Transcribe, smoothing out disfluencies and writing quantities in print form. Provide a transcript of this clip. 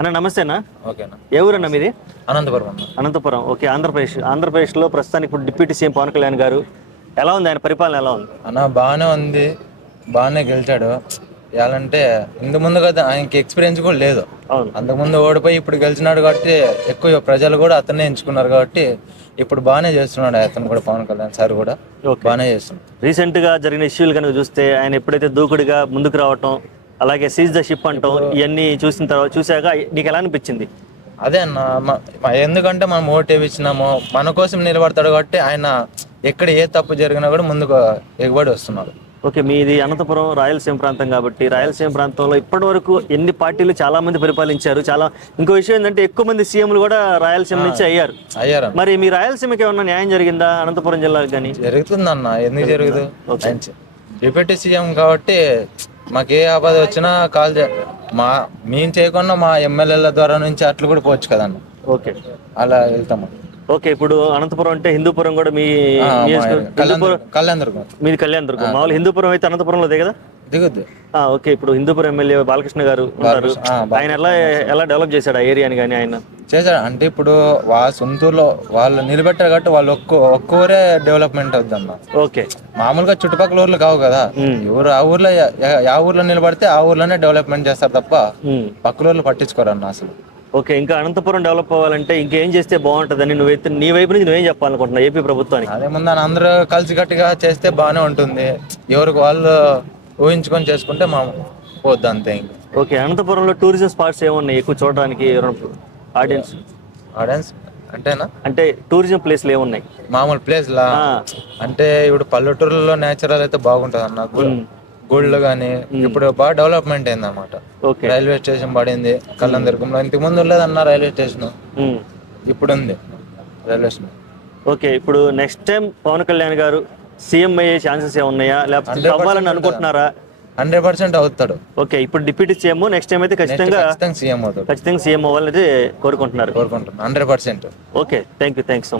అన్న నమస్తే అన్న. ఓకేనా. ఏ ఊరన్నా మీది? అనంతపురం అన్న. అనంతపురం. ఓకే. ఆంధ్రప్రదేశ్లో ప్రస్తుతానికి ఇప్పుడు డిప్యూటీ సీఎం పవన్ కళ్యాణ్ గారు ఎలా ఉంది? ఆయన పరిపాలన ఎలా ఉంది? అన్న బాగానే ఉంది, బాగానే గెలిచాడు. ఎలాంటే ఇంత ముందు కదా ఆయనకి ఎక్స్పీరియన్స్ కూడా లేదు. అవును. అంతకుముందు ఓడిపోయి ఇప్పుడు గెలిచినాడు కాబట్టి ఎక్కువ ప్రజలు కూడా అతన్నే ఎంచుకున్నారు కాబట్టి ఇప్పుడు బాగానే చేస్తున్నాడు. అతను కూడా పవన్ కళ్యాణ్ సార్ కూడా బాగానే చేస్తున్నాడు. రీసెంట్గా జరిగిన ఇష్యూలు కనుక చూస్తే ఆయన ఎప్పుడైతే దూకుడుగా ముందుకు రావటం, అలాగే సీజ్ ద షిప్ అంటాం, ఇవన్నీ చూసాక నీకు ఎలా అనిపించింది? అదే అన్న, ఎందుకంటే మనం ఓటు వేయించినాము, మన కోసం నిలబడతాడు కాబట్టి ఆయన ఎక్కడ ఏ తప్పు జరిగినా కూడా ముందుకు ఎగబడి వస్తున్నారు. ఓకే. మీది అనంతపురం రాయలసీమ ప్రాంతం కాబట్టి రాయలసీమ ప్రాంతంలో ఇప్పటి వరకు ఎన్ని పార్టీలు చాలా మంది పరిపాలించారు. ఇంకో విషయం ఏంటంటే ఎక్కువ మంది సీఎంలు కూడా రాయలసీమ నుంచి అయ్యారు. మరి మీ రాయలసీమకి ఏమన్నా న్యాయం జరిగిందా? అనంతపురం జిల్లాకి కానీ జరుగుతుందన్న, ఎందుకు జరగదు? డిప్యూటీ సీఎం కాబట్టి మాకు ఏ ఆపద వచ్చినా మేము చేయకుండా మా ఎమ్మెల్యేల ద్వారా నుంచి అట్లు కూడా పోవచ్చు కదన్న. ఓకే, అలా వెళ్తాము. ఓకే. ఇప్పుడు అనంతపురం అంటే హిందూపురం కూడా మీ కళ్యాణదుర్గం. మీది కళ్యాణదుర్గం. మామూలు హిందూపురం అయితే అనంతపురంలో దిగదా? దిగుద్ది. ఓకే. ఇప్పుడు హిందూపురం ఎమ్మెల్యే బాలకృష్ణ గారు ఉన్నారు. ఆయన ఎలా డెవలప్ చేశాడు ఆ ఏరియాని? కానీ ఆయన చేశాడు అంటే ఇప్పుడు సొంతూరులో వాళ్ళు నిలబెట్టారు కాబట్టి వాళ్ళు ఒక్క ఊరే డెవలప్మెంట్ అవుద్దన్న. ఓకే. మామూలుగా చుట్టుపక్కల ఊర్లు కావు కదా. ఎవరు ఆ ఊర్లో నిలబడితే ఆ ఊర్లోనే డెవలప్మెంట్ చేస్తారు తప్ప పక్కల ఊర్లు పట్టించుకోరు అన్న అసలు. ఓకే. ఇంకా అనంతపురం డెవలప్ అవ్వాలంటే ఇంకేం చేస్తే బాగుంటుందని నీ వైపు నుంచి నువ్వేం చెప్పాలనుకుంటున్నావు ఏపీ ప్రభుత్వానికి? అదే ముందు అందరూ కలిసికట్టుగా చేస్తే బాగానే ఉంటుంది. ఎవరికి వాళ్ళు ఊహించుకొని చేసుకుంటే మా పోద్ది అంతే. ఓకే. అనంతపురంలో టూరిజం స్పాట్స్ ఏమున్నాయి ఎక్కువ చూడడానికి? ఆడియన్స్ అంటేనా అంటే టూరిజం ప్లేస్లు ఏమున్నాయి? మామూలు ప్లేస్ లా అంటే ఇప్పుడు పల్లెటూరులో నేచురల్ అయితే బాగుంటది అన్న. గుళ్ళు కానీ ఇప్పుడు బాగా డెవలప్మెంట్ అయింది అన్నమాట. రైల్వే స్టేషన్ పడింది కళ్యాణదుర్గంలో. ఇంతకు ముందు లేదన్న రైల్వే స్టేషన్, ఇప్పుడు ఉంది రైల్వే స్టేషన్. ఓకే. ఇప్పుడు నెక్స్ట్ టైం పవన్ కళ్యాణ్ గారు సీఎం అయ్యే ఛాన్సెస్ ఏమున్నాయా, లేకపోతే అవ్వాలని అనుకుంటున్నారా? 100% అవుతాడు. ఓకే. ఇప్పుడు డిప్యూటీ సీఎం, నెక్స్ట్ టైం అయితే ఖచ్చితంగా సీఎం అవుతాడు. ఖచ్చితంగా సీఎం అవ్వాలని కోరుకుంటున్నారు. 100%. ఓకే. Thank you.